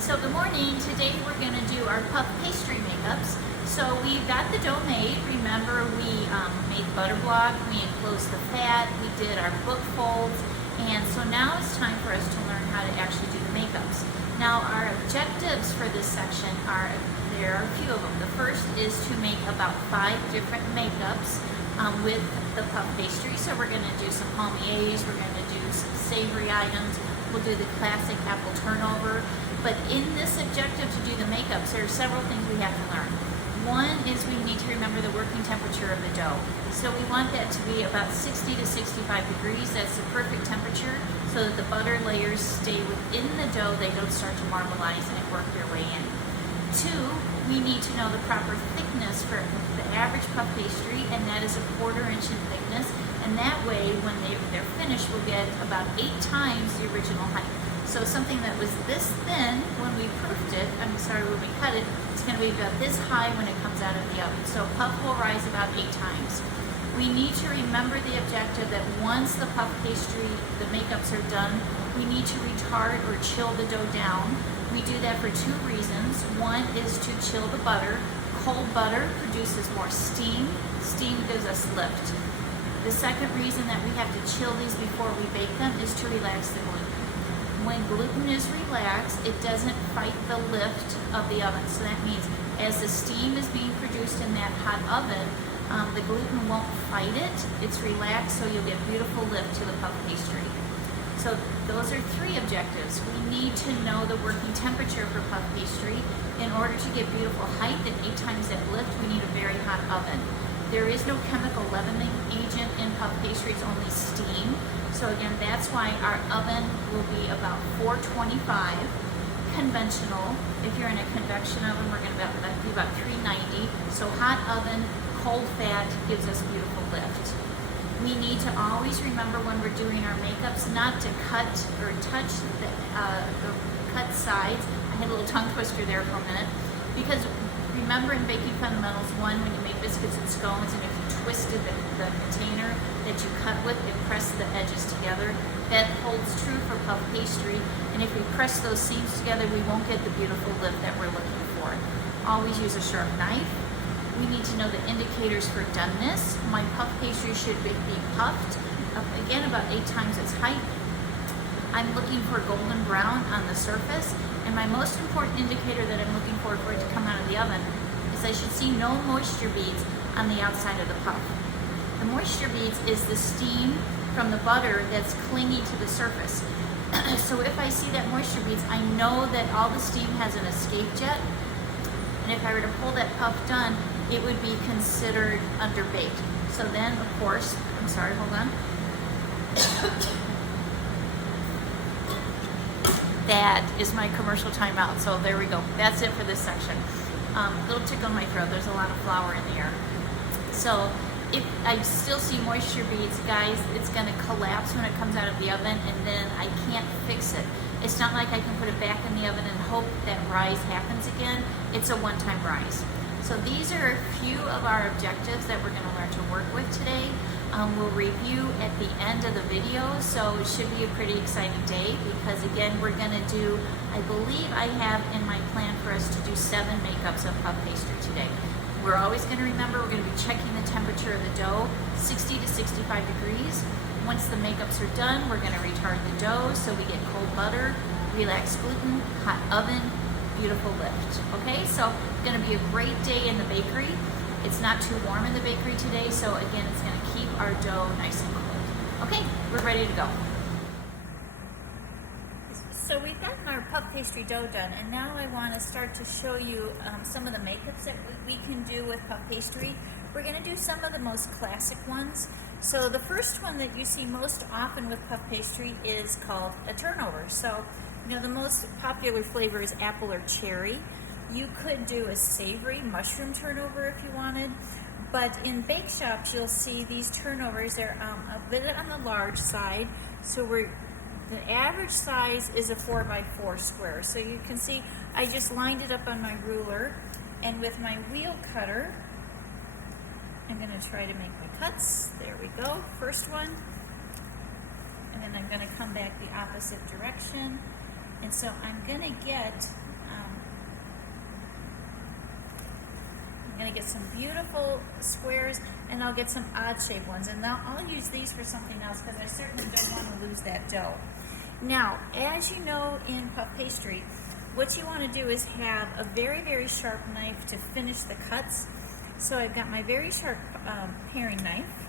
So good morning. Today we're going to do our puff pastry makeups. So we got the dough made. Remember we made the butter block, we enclosed the fat, we did our book folds, and so now it's time for us to learn how to actually do the makeups. Now our objectives for this section there are a few of them. The first is to make about 5 different makeups with the puff pastry. So we're going to do some palmiers, we're going to do some savory items, we'll do the classic apple turnover. But in this objective to do the makeups, there are several things we have to learn. One is we need to remember the working temperature of the dough. So we want that to be about 60 to 65 degrees. That's the perfect temperature so that the butter layers stay within the dough. They don't start to marbleize and work their way in. 2, we need to know the proper thickness for the average puff pastry, and that is a 1/4 inch in thickness. And that way, when they're finished, we'll get about 8 times the original height. So something that was this thin when we proofed it, when we cut it, it's going to be about this high when it comes out of the oven. So puff will rise about 8 times. We need to remember the objective that once the puff pastry, the makeups are done, we need to retard or chill the dough down. We do that for 2 reasons. One is to chill the butter. Cold butter produces more steam. Steam gives us lift. The second reason that we have to chill these before we bake them is to relax the gluten. When gluten is relaxed, it doesn't fight the lift of the oven. So that means as the steam is being produced in that hot oven, the gluten won't fight it. It's relaxed, so you'll get beautiful lift to the puff pastry. So those are 3 objectives. We need to know the working temperature for puff pastry. In order to get beautiful height and 8 times that lift, we need a very hot oven. There is no chemical leavening agent in puff pastry, it's only steam. So again, that's why our oven will be about 425. Conventional, if you're in a convection oven, we're going to be about 390. So hot oven, cold fat gives us beautiful lift. We need to always remember when we're doing our makeups not to cut or touch the cut sides. I had a little tongue twister there for a minute, because remember in baking fundamentals 1, when you make biscuits and scones, and if you twisted the container that you cut with, it pressed the edges together. That holds true for puff pastry, and if we press those seams together, we won't get the beautiful lift that we're looking for. Always use a sharp knife. We need to know the indicators for doneness. My puff pastry should be puffed, again, about 8 times its height. I'm looking for golden brown on the surface, and my most important indicator that I'm looking for it to come out of the oven is I should see no moisture beads on the outside of the puff. The moisture beads is the steam from the butter that's clinging to the surface. So if I see that moisture beads, I know that all the steam has an escape jet, and if I were to pull that puff done, it would be considered underbaked. So then, of course, hold on. That is my commercial timeout. So there we go. That's it for this section. Little tickle in my throat. There's a lot of flour in the air. So if I still see moisture beads, guys, it's going to collapse when it comes out of the oven, and then I can't fix it. It's not like I can put it back in the oven and hope that rise happens again. It's a one-time rise. So these are a few of our objectives that we're going to learn to work with today. We'll review at the end of the video, so it should be a pretty exciting day, because again, we're going to do, I believe I have in my plan for us to do 7 makeups of puff pastry today. We're always going to remember we're going to be checking the temperature of the dough, 60 to 65 degrees. Once the makeups are done, we're going to retard the dough so we get cold butter, relaxed gluten, hot oven, beautiful lift. Okay, so it's going to be a great day in the bakery. It's not too warm in the bakery today, so again, it's going to keep our dough nice and cold. Okay, we're ready to go. So we've gotten our puff pastry dough done, and now I want to start to show you some of the makeups that we can do with puff pastry. We're going to do some of the most classic ones. So the first one that you see most often with puff pastry is called a turnover. So, the most popular flavor is apple or cherry. You could do a savory mushroom turnover if you wanted, but in bake shops you'll see these turnovers. They're a bit on the large side, so the average size is a 4x4 square. So you can see I just lined it up on my ruler, and with my wheel cutter I'm going to try to make my cuts. There we go, first one, and then I'm going to come back the opposite direction. And so I'm going to get gonna get some beautiful squares, and I'll get some odd shaped ones. And now I'll use these for something else because I certainly don't want to lose that dough. Now, as you know in puff pastry, what you want to do is have a very, very sharp knife to finish the cuts. So I've got my very sharp paring knife,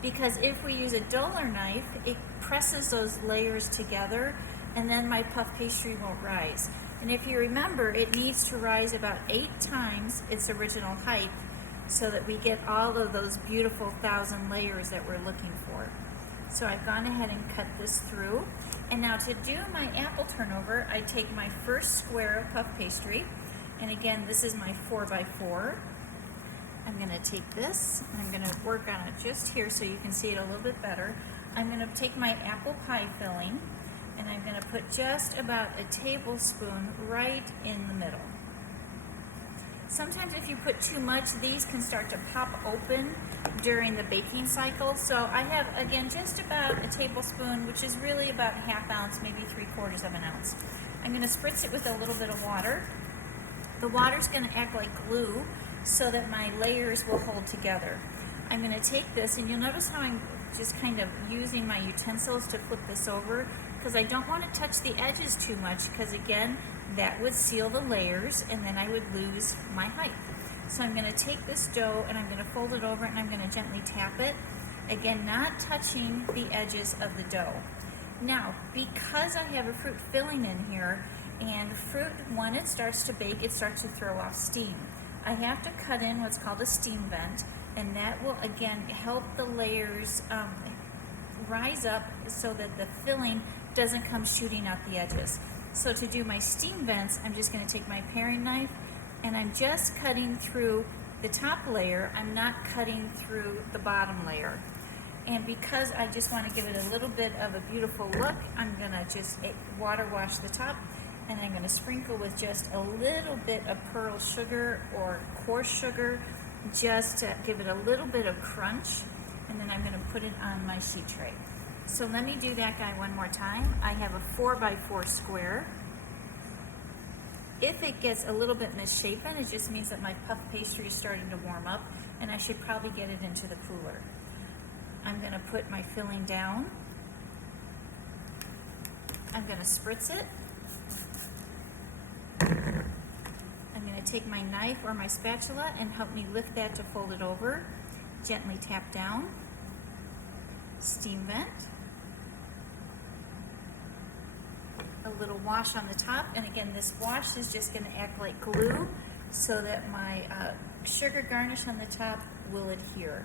because if we use a duller knife, it presses those layers together and then my puff pastry won't rise. And if you remember, it needs to rise about 8 times its original height so that we get all of those beautiful 1,000 layers that we're looking for. So I've gone ahead and cut this through. And now to do my apple turnover, I take my first square of puff pastry, and again, this is my 4x4. I'm going to take this, and I'm going to work on it just here so you can see it a little bit better. I'm going to take my apple pie filling, and I'm going to put just about a tablespoon right in the middle. Sometimes if you put too much, these can start to pop open during the baking cycle. So I have, again, just about a tablespoon, which is really about a ½ ounce, maybe 3/4 of an ounce. I'm going to spritz it with a little bit of water. The water's going to act like glue so that my layers will hold together. I'm going to take this, and you'll notice how I'm just kind of using my utensils to flip this over, because I don't want to touch the edges too much, because again, that would seal the layers and then I would lose my height. So I'm going to take this dough and I'm going to fold it over and I'm going to gently tap it. Again, not touching the edges of the dough. Now, because I have a fruit filling in here, and fruit, when it starts to bake, it starts to throw off steam. I have to cut in what's called a steam vent, and that will again help the layers rise up so that the filling doesn't come shooting out the edges. So to do my steam vents, I'm just going to take my paring knife and I'm just cutting through the top layer. I'm not cutting through the bottom layer. And because I just want to give it a little bit of a beautiful look, I'm going to just water wash the top, and I'm going to sprinkle with just a little bit of pearl sugar or coarse sugar, just to give it a little bit of crunch, and then I'm going to put it on my sheet tray. So let me do that guy one more time. I have a 4x4 square. If it gets a little bit misshapen, it just means that my puff pastry is starting to warm up, and I should probably get it into the cooler. I'm going to put my filling down. I'm going to spritz it. I'm going to take my knife or my spatula and help me lift that to fold it over. Gently tap down. Steam vent. A little wash on the top, and again, this wash is just going to act like glue so that my sugar garnish on the top will adhere.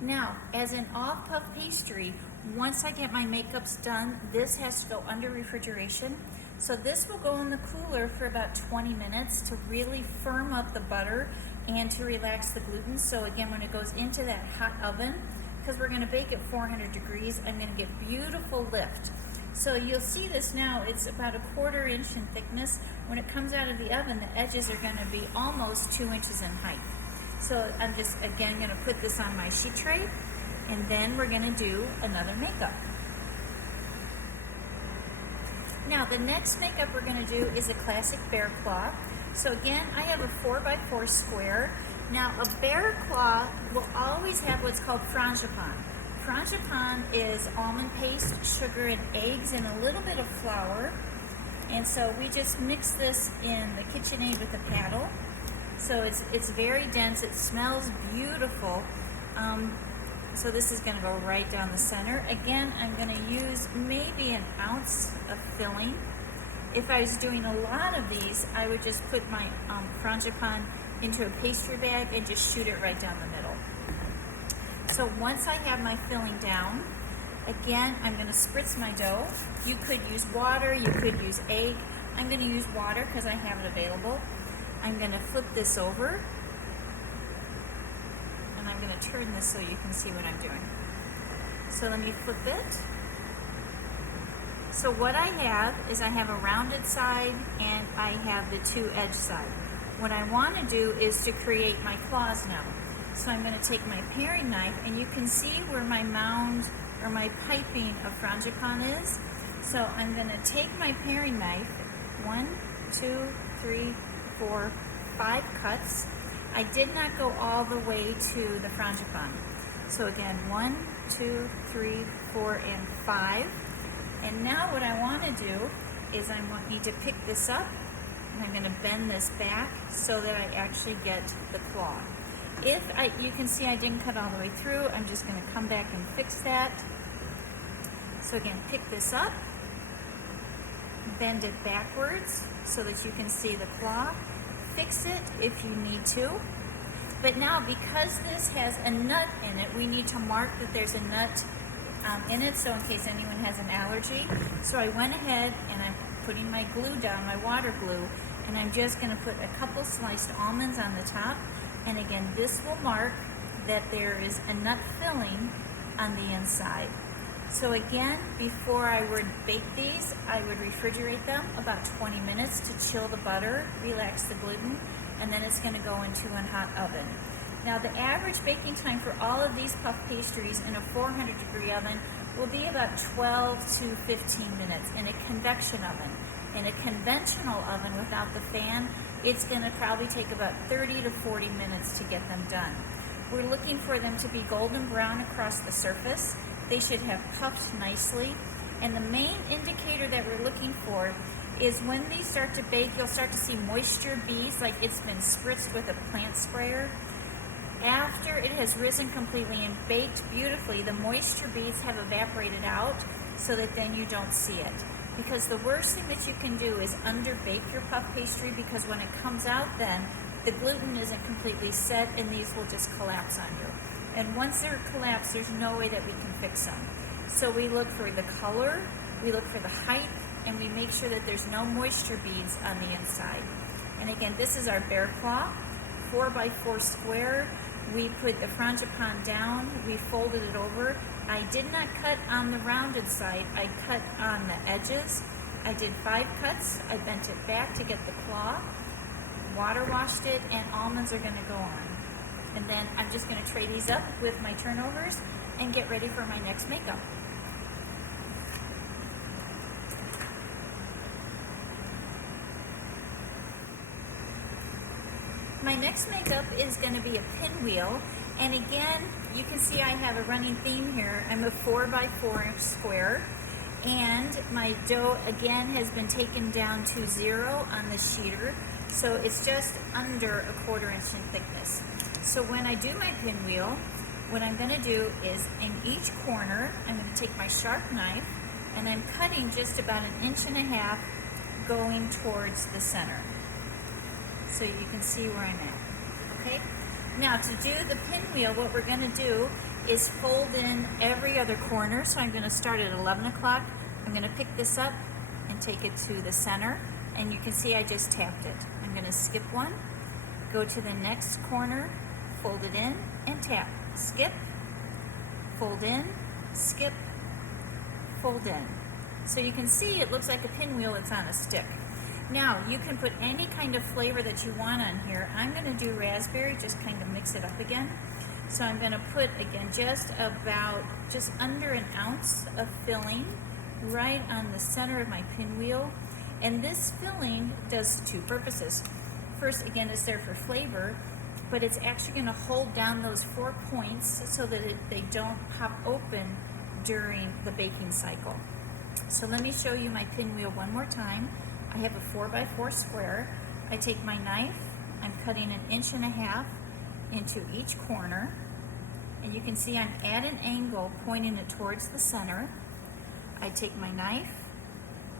Now, as an all-puff pastry, once I get my makeups done, this has to go under refrigeration. So this will go in the cooler for about 20 minutes to really firm up the butter and to relax the gluten. So again, when it goes into that hot oven, because we're going to bake at 400 degrees, I'm going to get beautiful lift. So you'll see this now, it's about 1/4 inch in thickness. When it comes out of the oven, the edges are going to be almost 2 inches in height. So I'm just, again, going to put this on my sheet tray, and then we're going to do another makeup. Now, the next makeup we're going to do is a classic bear claw. So again, I have a 4x4 square. Now, a bear claw will always have what's called frangipane. Frangipane is almond paste, sugar, and eggs, and a little bit of flour. And so we just mix this in the KitchenAid with a paddle. So it's very dense. It smells beautiful. So this is going to go right down the center. Again, I'm going to use maybe 1 ounce of filling. If I was doing a lot of these, I would just put my frangipane into a pastry bag and just shoot it right down the middle. So once I have my filling down, again, I'm going to spritz my dough. You could use water, you could use egg. I'm going to use water because I have it available. I'm going to flip this over, and I'm going to turn this so you can see what I'm doing. So let me flip it. So what I have is I have a rounded side and I have the 2 edge side. What I want to do is to create my claws now. So I'm going to take my paring knife, and you can see where my mound or my piping of frangipane is. So I'm going to take my paring knife, 1, 2, 3, 4, 5 cuts, I did not go all the way to the frangipane. So again, 1, 2, 3, 4, and 5. And now what I want to do is I need to pick this up, and I'm going to bend this back so that I actually get the claw. You can see I didn't cut all the way through, I'm just going to come back and fix that. So again, pick this up, bend it backwards so that you can see the claw. Fix it if you need to. But now, because this has a nut in it, we need to mark that there's a nut in it, so in case anyone has an allergy. So I went ahead and I'm putting my glue down, my water glue, and I'm just going to put a couple sliced almonds on the top. And again, this will mark that there is a nut filling on the inside. So again, before I would bake these, I would refrigerate them about 20 minutes to chill the butter, relax the gluten, and then it's going to go into a hot oven. Now the average baking time for all of these puff pastries in a 400-degree oven will be about 12 to 15 minutes in a convection oven. In a conventional oven without the fan, it's going to probably take about 30 to 40 minutes to get them done. We're looking for them to be golden brown across the surface. They should have puffed nicely. And the main indicator that we're looking for is when these start to bake, you'll start to see moisture beads, like it's been spritzed with a plant sprayer. After it has risen completely and baked beautifully, the moisture beads have evaporated out so that then you don't see it. Because the worst thing that you can do is underbake your puff pastry, because when it comes out then, the gluten isn't completely set and these will just collapse on you. And once they're collapsed, there's no way that we can fix them. So we look for the color, we look for the height, and we make sure that there's no moisture beads on the inside. And again, this is our bear claw, 4x4 square. We put the frangipane down, we folded it over. I did not cut on the rounded side, I cut on the edges. I did 5 cuts, I bent it back to get the claw, water washed it, and almonds are going to go on. And then I'm just going to tray these up with my turnovers and get ready for my next makeup. My next makeup is going to be a pinwheel, and again, you can see I have a running theme here. I'm a 4x4 square, and my dough again has been taken down to 0 on the sheeter, so it's just under a 1/4 inch in thickness. So when I do my pinwheel, what I'm going to do is in each corner, I'm going to take my sharp knife, and I'm cutting just about 1.5 inches going towards the center, so you can see where I'm at. Okay? Now to do the pinwheel, what we're going to do is fold in every other corner. So I'm going to start at 11 o'clock. I'm going to pick this up and take it to the center, and you can see I just tapped it. I'm going to skip one, go to the next corner, fold it in, and tap. Skip, fold in, skip, fold in. So you can see it looks like a pinwheel that's on a stick. Now, you can put any kind of flavor that you want on here. I'm going to do raspberry, just kind of mix it up again. So I'm going to put, again, just under 1 ounce of filling right on the center of my pinwheel. And this filling does 2 purposes. First, again, it's there for flavor, but it's actually going to hold down those 4 points so that they don't pop open during the baking cycle. So let me show you my pinwheel one more time. I have a 4x4 square. I take my knife, I'm cutting 1.5 inches into each corner, and you can see I'm at an angle pointing it towards the center. I take my knife,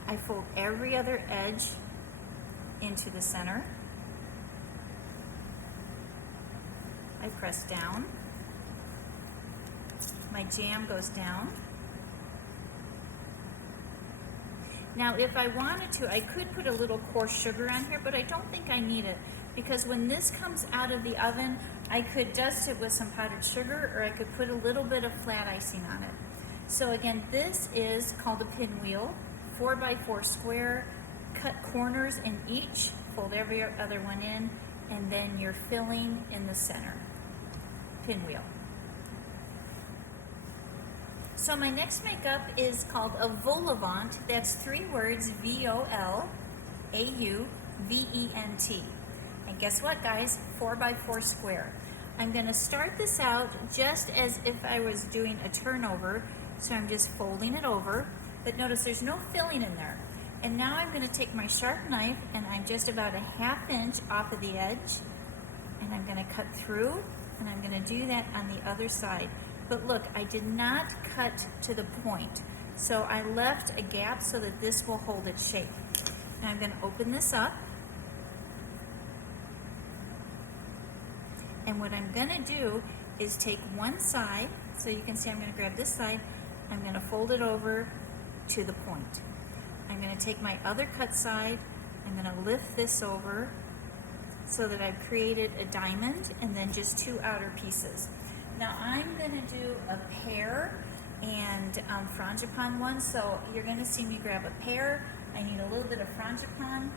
I fold every other edge into the center. I press down. My jam goes down. Now, if I wanted to, I could put a little coarse sugar on here, but I don't think I need it, because when this comes out of the oven, I could dust it with some powdered sugar, or I could put a little bit of flat icing on it. So again, this is called a pinwheel, 4x4 square, cut corners in each, fold every other one in, and then you're filling in the center. Pinwheel. So my next makeup is called a vol au vent. That's 3 words, V-O-L-A-U-V-E-N-T. And guess what, guys? 4x4 square. I'm going to start this out just as if I was doing a turnover. So I'm just folding it over. But notice there's no filling in there. And now I'm going to take my sharp knife and I'm just about a 1/2 inch off of the edge. And I'm going to cut through. And I'm going to do that on the other side. But look, I did not cut to the point. So I left a gap so that this will hold its shape. Now I'm going to open this up. And what I'm going to do is take one side, so you can see I'm going to grab this side, I'm going to fold it over to the point. I'm going to take my other cut side, I'm going to lift this over so that I've created a diamond and then just 2 outer pieces. Now I'm going to do a pear and frangipane one, so you're going to see me grab a pear. I need a little bit of frangipane,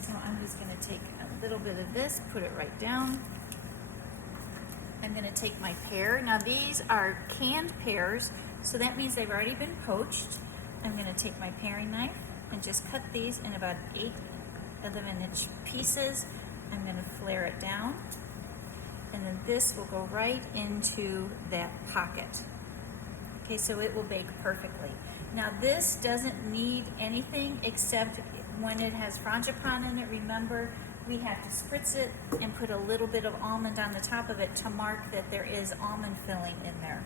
so I'm just going to take a little bit of this, put it right down. I'm going to take my pear. Now these are canned pears, so that means they've already been poached. I'm going to take my paring knife and just cut these in about 8-11-inch pieces. I'm going to flare it down, and then this will go right into that pocket. Okay, so it will bake perfectly. Now this doesn't need anything except when it has frangipane in it, remember, we have to spritz it and put a little bit of almond on the top of it to mark that there is almond filling in there.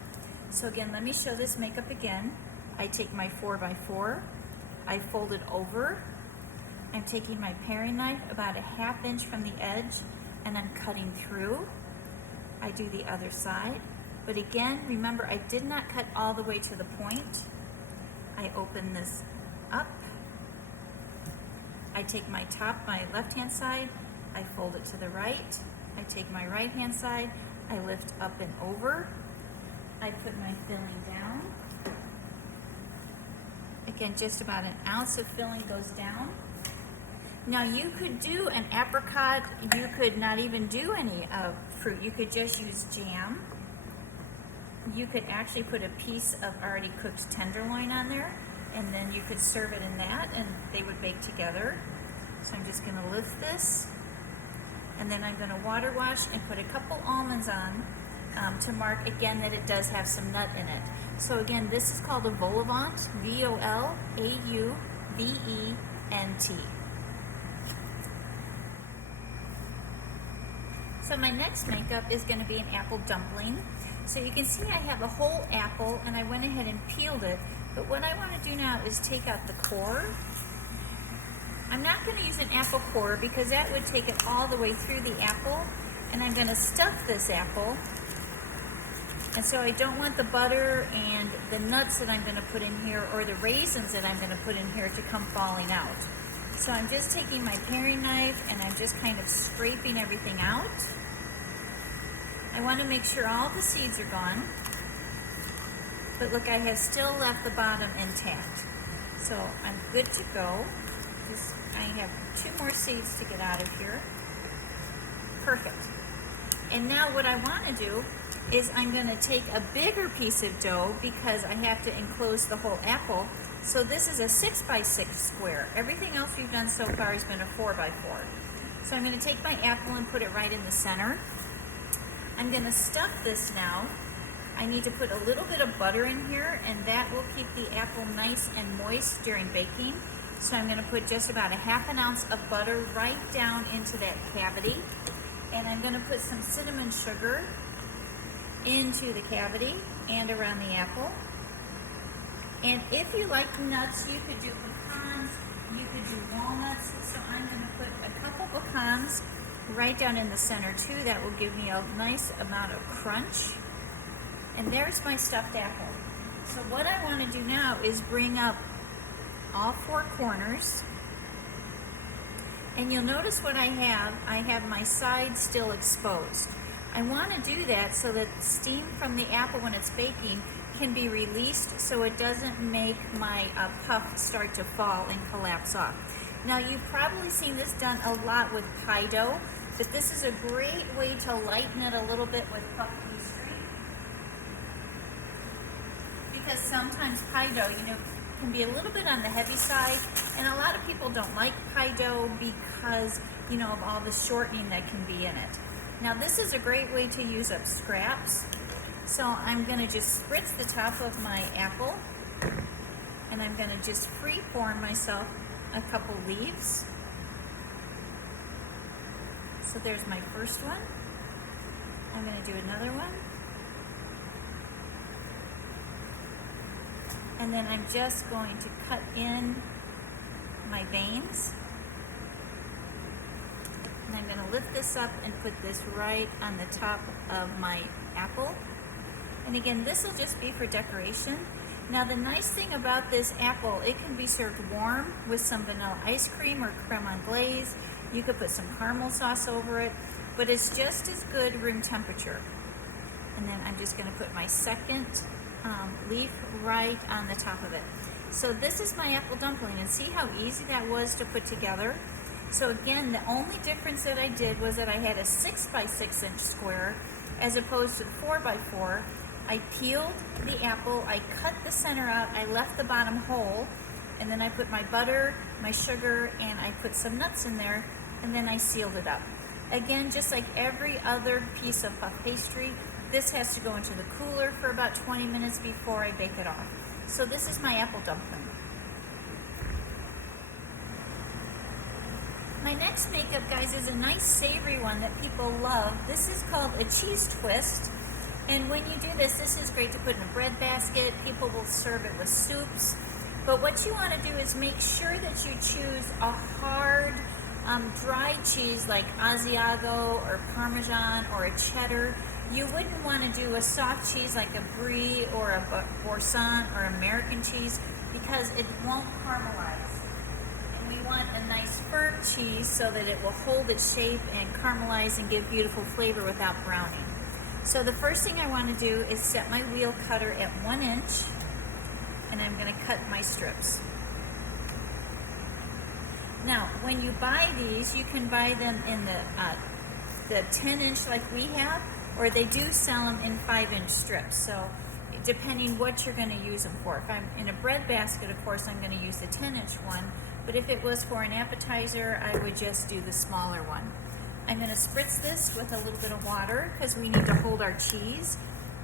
So again, let me show this makeup again. I take my 4x4, I fold it over, I'm taking my paring knife about a 1/2 inch from the edge and I'm cutting through. I do the other side, but again, remember I did not cut all the way to the point. I open this up. I take my top, my left-hand side, I fold it to the right. I take my right-hand side, I lift up and over. I put my filling down. Again, just about 1 ounce of filling goes down. Now you could do an apricot, you could not even do any fruit. You could just use jam. You could actually put a piece of already cooked tenderloin on there, and then you could serve it in that and they would bake together. So I'm just going to lift this, and then I'm going to water wash and put a couple almonds on to mark again that it does have some nut in it. So again, this is called a vol au vent, V-O-L-A-U-V-E-N-T. So my next makeup is going to be an apple dumpling. So you can see I have a whole apple and I went ahead and peeled it. But what I want to do now is take out the core. I'm not going to use an apple core because that would take it all the way through the apple. And I'm going to stuff this apple. And so I don't want the butter and the nuts that I'm going to put in here or the raisins that I'm going to put in here to come falling out. So I'm just taking my paring knife and I'm just kind of scraping everything out. I want to make sure all the seeds are gone. But look, I have still left the bottom intact. So I'm good to go. I have 2 more seeds to get out of here. Perfect. And now what I want to do is I'm going to take a bigger piece of dough because I have to enclose the whole apple. So this is a 6x6 square. Everything else we've done so far has been a 4x4. So I'm going to take my apple and put it right in the center. I'm going to stuff this now. I need to put a little bit of butter in here, and that will keep the apple nice and moist during baking. So I'm going to put just about a 1/2 ounce of butter right down into that cavity. And I'm going to put some cinnamon sugar into the cavity and around the apple. And if you like nuts, you could do pecans, you could do walnuts. So I'm going to put a couple pecans right down in the center too. That will give me a nice amount of crunch. And there's my stuffed apple. So what I want to do now is bring up all 4 corners. And you'll notice what I have my sides still exposed. I want to do that so that steam from the apple when it's baking can be released so it doesn't make my puff start to fall and collapse off. Now you've probably seen this done a lot with pie dough, but this is a great way to lighten it a little bit with puff pastry. Because sometimes pie dough, can be a little bit on the heavy side, and a lot of people don't like pie dough because, you know, of all the shortening that can be in it. Now this is a great way to use up scraps. So I'm gonna just spritz the top of my apple, and I'm gonna just free form myself a couple leaves. So there's my first one. I'm gonna do another one. And then I'm just going to cut in my veins. And I'm gonna lift this up and put this right on the top of my apple. And again, this will just be for decoration. Now the nice thing about this apple, it can be served warm with some vanilla ice cream or creme anglaise. You could put some caramel sauce over it, but it's just as good room temperature. And then I'm just gonna put my second leaf right on the top of it. So this is my apple dumpling, and see how easy that was to put together? So again, the only difference that I did was that I had a 6 by 6 inch square as opposed to the 4 by 4. I peeled the apple, I cut the center out, I left the bottom whole, and then I put my butter, my sugar, and I put some nuts in there, and then I sealed it up. Again, just like every other piece of puff pastry, this has to go into the cooler for about 20 minutes before I bake it off. So this is my apple dumpling. My next makeup, guys, is a nice savory one that people love. This is called a cheese twist. And when you do this, this is great to put in a bread basket. People will serve it with soups. But what you want to do is make sure that you choose a hard, dry cheese like Asiago or Parmesan or a cheddar. You wouldn't want to do a soft cheese like a Brie or a Boursin or American cheese because it won't caramelize. And we want a nice firm cheese so that it will hold its shape and caramelize and give beautiful flavor without browning. So the first thing I want to do is set my wheel cutter at 1 inch, and I'm going to cut my strips. Now, when you buy these, you can buy them in the 10 inch like we have, or they do sell them in 5 inch strips. So depending what you're going to use them for. If I'm in a bread basket, of course, I'm going to use the 10 inch one, but if it was for an appetizer, I would just do the smaller one. I'm going to spritz this with a little bit of water because we need to hold our cheese,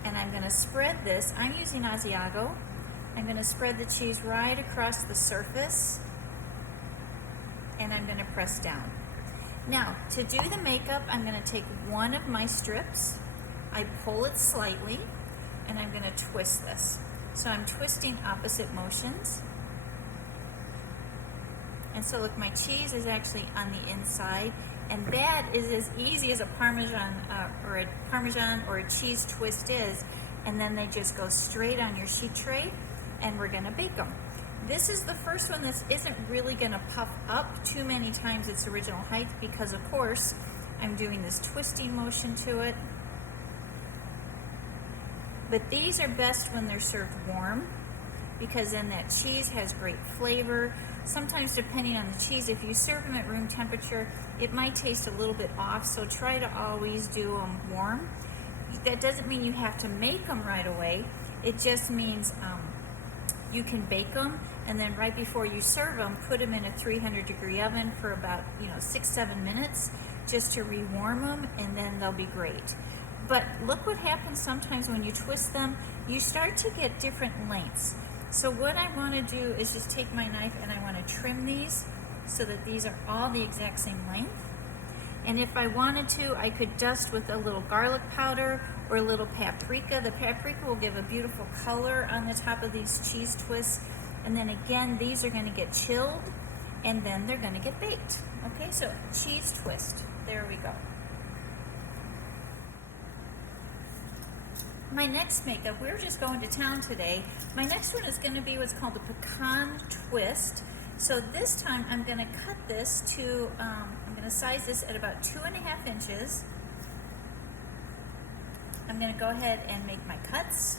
and I'm going to spread this. I'm using Asiago. I'm going to spread the cheese right across the surface, and I'm going to press down. Now, to do the makeup, I'm going to take one of my strips, I pull it slightly, and I'm going to twist this. So I'm twisting opposite motions. And so look, my cheese is actually on the inside, and that is as easy as a Parmesan or a cheese twist is, and then they just go straight on your sheet tray, and we're going to bake them. This is the first one that isn't really going to puff up too many times its original height because, of course, I'm doing this twisting motion to it. But these are best when they're served warm because then that cheese has great flavor. Sometimes, depending on the cheese, if you serve them at room temperature, it might taste a little bit off, so try to always do them warm. That doesn't mean you have to make them right away. It just means you can bake them, and then right before you serve them, put them in a 300-degree oven for about 6-7 minutes just to rewarm them, and then they'll be great. But look what happens sometimes when you twist them. You start to get different lengths. So what I want to do is just take my knife and I want to trim these so that these are all the exact same length. And if I wanted to, I could dust with a little garlic powder or a little paprika. The paprika will give a beautiful color on the top of these cheese twists. And then again, these are going to get chilled and then they're going to get baked. Okay, so cheese twist. There we go. My next makeup, we're just going to town today. My next one is going to be what's called the pecan twist. So this time I'm going to cut this to, I'm going to size this at about 2.5 inches. I'm going to go ahead and make my cuts.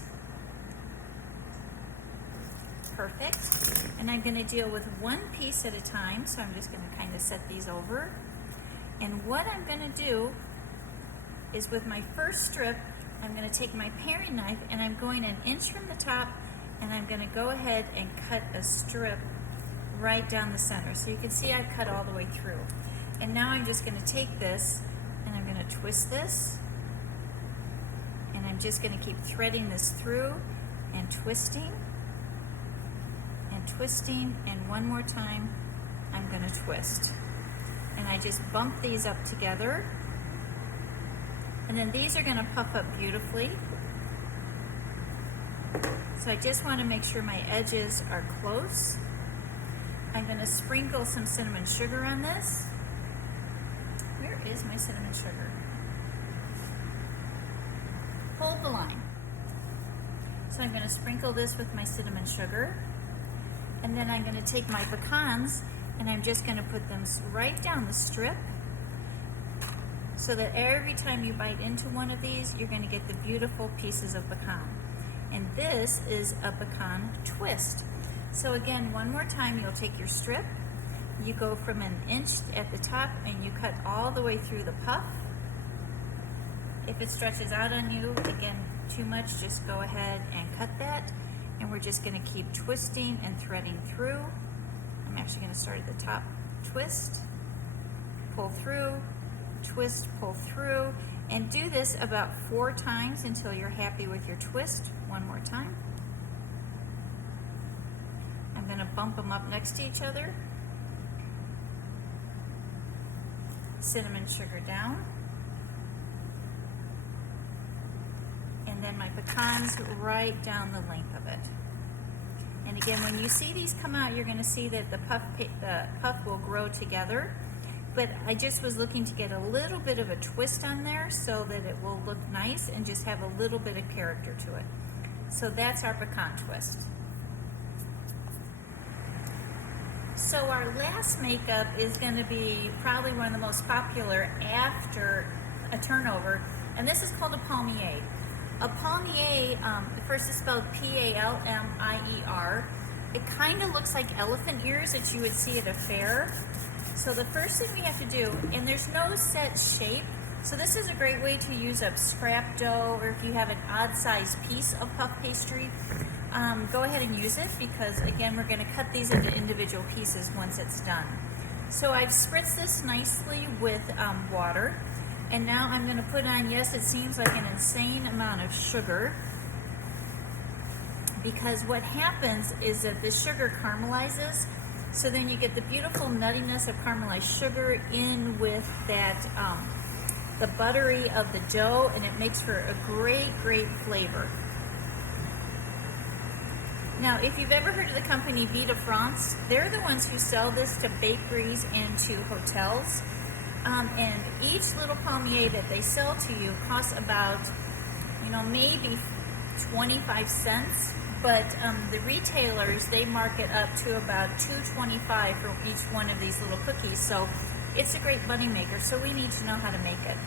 Perfect. And I'm going to deal with one piece at a time. So I'm just going to kind of set these over. And what I'm going to do is with my first strip, I'm going to take my paring knife and I'm going 1 inch from the top and I'm going to go ahead and cut a strip right down the center. So you can see I've cut all the way through. And now I'm just going to take this and I'm going to twist this, and I'm just going to keep threading this through and twisting, and one more time I'm going to twist. And I just bump these up together, and then these are going to puff up beautifully. So I just want to make sure my edges are close. I'm going to sprinkle some cinnamon sugar on this. Where is my cinnamon sugar? Hold the line. So I'm going to sprinkle this with my cinnamon sugar, and then I'm going to take my pecans and I'm just going to put them right down the strip, so that every time you bite into one of these, you're going to get the beautiful pieces of pecan. And this is a pecan twist. So again, one more time, you'll take your strip, you go from 1 inch at the top and you cut all the way through the puff. If it stretches out on you, again, too much, just go ahead and cut that. And we're just going to keep twisting and threading through. I'm actually going to start at the top. Twist, pull through, twist, pull through, and do this about 4 times until you're happy with your twist. One more time. I'm going to bump them up next to each other. Cinnamon sugar down. And then my pecans right down the length of it. And again, when you see these come out, you're going to see that the puff will grow together. But I just was looking to get a little bit of a twist on there so that it will look nice and just have a little bit of character to it. So that's our pecan twist. So our last makeup is going to be probably one of the most popular after a turnover, and this is called a palmier. A palmier, first is spelled P-A-L-M-I-E-R. It kind of looks like elephant ears that you would see at a fair. So the first thing we have to do, and there's no set shape, so this is a great way to use up scrap dough, or if you have an odd sized piece of puff pastry, go ahead and use it, because again, we're going to cut these into individual pieces once it's done. So I've spritzed this nicely with water, and now I'm going to put on, yes, it seems like an insane amount of sugar, because what happens is that the sugar caramelizes, so then you get the beautiful nuttiness of caramelized sugar in with that, the buttery of the dough, and it makes for a great, great flavor. Now, if you've ever heard of the company Vie de France, they're the ones who sell this to bakeries and to hotels. And each little palmier that they sell to you costs about, maybe 25 cents. But the retailers, they mark it up to about $2.25 for each one of these little cookies. So it's a great money maker. So we need to know how to make it.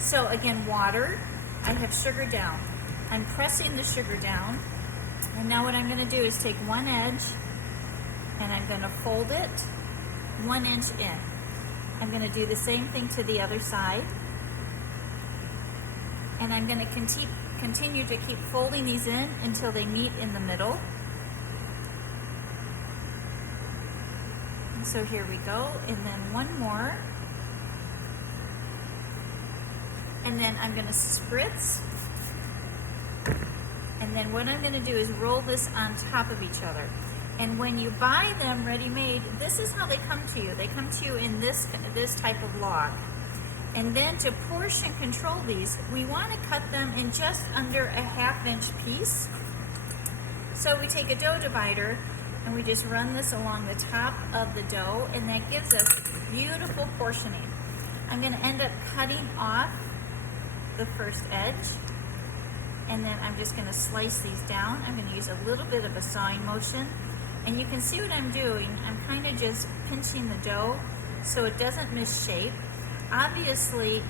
So again, water. I have sugar down. I'm pressing the sugar down. And now what I'm going to do is take one edge and I'm going to fold it 1 inch in. I'm going to do the same thing to the other side. And I'm going to continue to keep folding these in until they meet in the middle. And so here we go. And then one more. And then I'm going to spritz. And then what I'm going to do is roll this on top of each other. And when you buy them ready-made, this is how they come to you. They come to you in this type of log. And then to portion control these, we want to cut them in just under a 1/2 inch piece. So we take a dough divider and we just run this along the top of the dough, and that gives us beautiful portioning. I'm going to end up cutting off the first edge, and then I'm just going to slice these down. I'm going to use a little bit of a sawing motion, and you can see what I'm doing. I'm kind of just pinching the dough so it doesn't misshape. Obviously,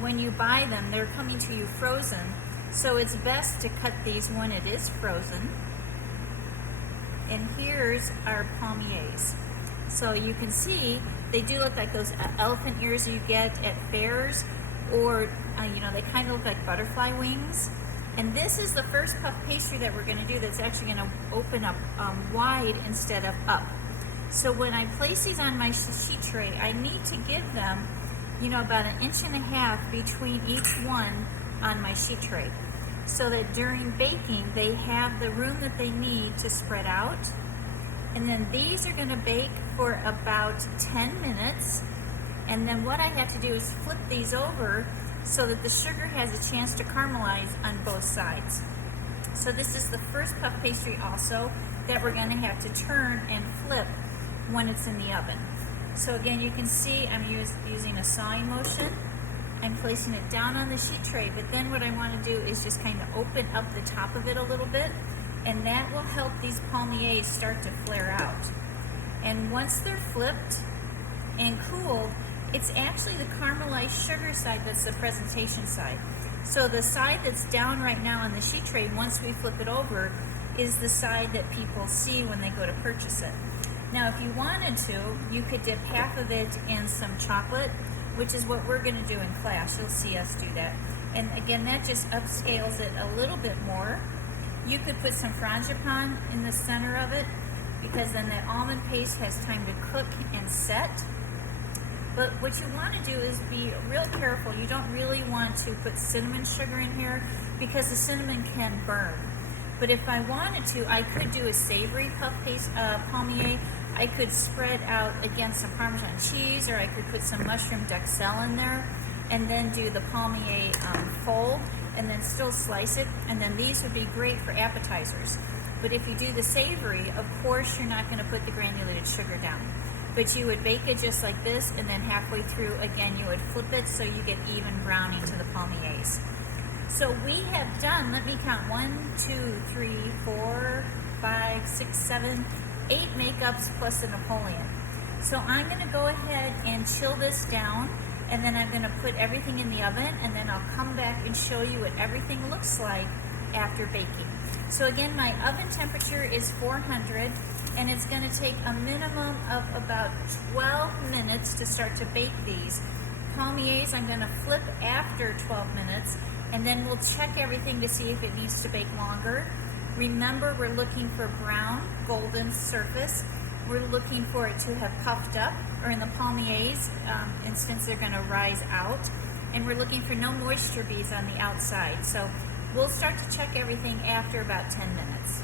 when you buy them, they're coming to you frozen, so it's best to cut these when it is frozen. And here's our palmiers. So you can see they do look like those elephant ears you get at fairs, or they kind of look like butterfly wings. And this is the first puff pastry that we're gonna do that's actually gonna open up wide instead of up. So when I place these on my sheet tray, I need to give them, you know, about 1.5 inches between each one on my sheet tray, so that during baking they have the room that they need to spread out. And then these are gonna bake for about 10 minutes. And then what I have to do is flip these over so that the sugar has a chance to caramelize on both sides. So this is the first puff pastry also that we're gonna have to turn and flip when it's in the oven. So again, you can see I'm using a sawing motion. I'm placing it down on the sheet tray, but then what I wanna do is just kind of open up the top of it a little bit, and that will help these palmiers start to flare out. And once they're flipped and cooled, it's actually the caramelized sugar side that's the presentation side. So the side that's down right now on the sheet tray, once we flip it over, is the side that people see when they go to purchase it. Now, if you wanted to, you could dip half of it in some chocolate, which is what we're gonna do in class. You'll see us do that. And again, that just upscales it a little bit more. You could put some frangipane in the center of it, because then that almond paste has time to cook and set. But what you want to do is be real careful. You don't really want to put cinnamon sugar in here because the cinnamon can burn. But if I wanted to, I could do a savory puff paste palmier. I could spread out again some Parmesan cheese, or I could put some mushroom duxelle in there, and then do the palmier fold, and then still slice it. And then these would be great for appetizers. But if you do the savory, of course you're not going to put the granulated sugar down. But you would bake it just like this, and then halfway through, again, you would flip it so you get even browning to the palmiers. So we have done, let me count, 1, 2, 3, 4, 5, 6, 7, 8 makeups plus a Napoleon. So I'm gonna go ahead and chill this down, and then I'm gonna put everything in the oven, and then I'll come back and show you what everything looks like after baking. So again, my oven temperature is 400, and it's going to take a minimum of about 12 minutes to start to bake these. Palmiers I'm going to flip after 12 minutes, and then we'll check everything to see if it needs to bake longer. Remember, we're looking for brown, golden surface. We're looking for it to have puffed up, or in the palmiers instance, they're going to rise out. And we're looking for no moisture beads on the outside. So we'll start to check everything after about 10 minutes.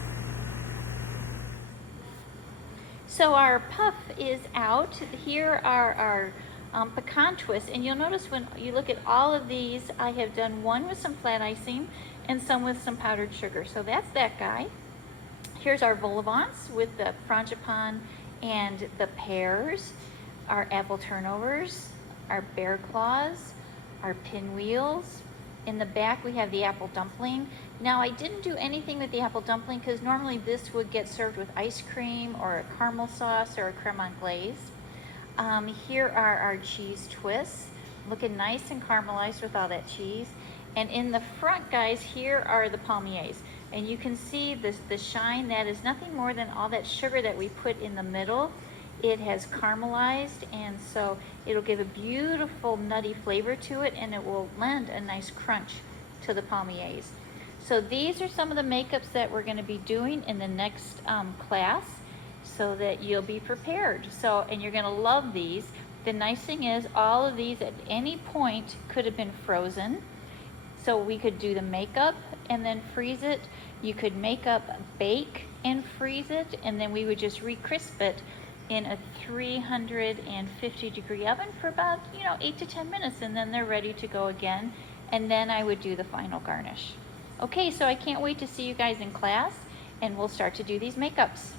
So our puff is out. Here are our pecan twists, and you'll notice when you look at all of these, I have done one with some flat icing and some with some powdered sugar. So that's that guy. Here's our vol au vents with the frangipane and the pears, our apple turnovers, our bear claws, our pinwheels. In the back we have the apple dumpling. Now I didn't do anything with the apple dumpling because normally this would get served with ice cream or a caramel sauce or a creme anglaise. Here are our cheese twists, looking nice and caramelized with all that cheese. And in the front, guys, here are the palmiers. And you can see the shine. That is nothing more than all that sugar that we put in the middle. It has caramelized, and so it'll give a beautiful nutty flavor to it, and it will lend a nice crunch to the palmiers. So these are some of the makeups that we're going to be doing in the next class, so that you'll be prepared. So, and you're going to love these. The nice thing is all of these at any point could have been frozen. So we could do the makeup and then freeze it. You could make up, bake, and freeze it, and then we would just re-crisp it in a 350-degree oven for about 8 to 10 minutes, and then they're ready to go again. And then I would do the final garnish. Okay, so I can't wait to see you guys in class, and we'll start to do these makeups.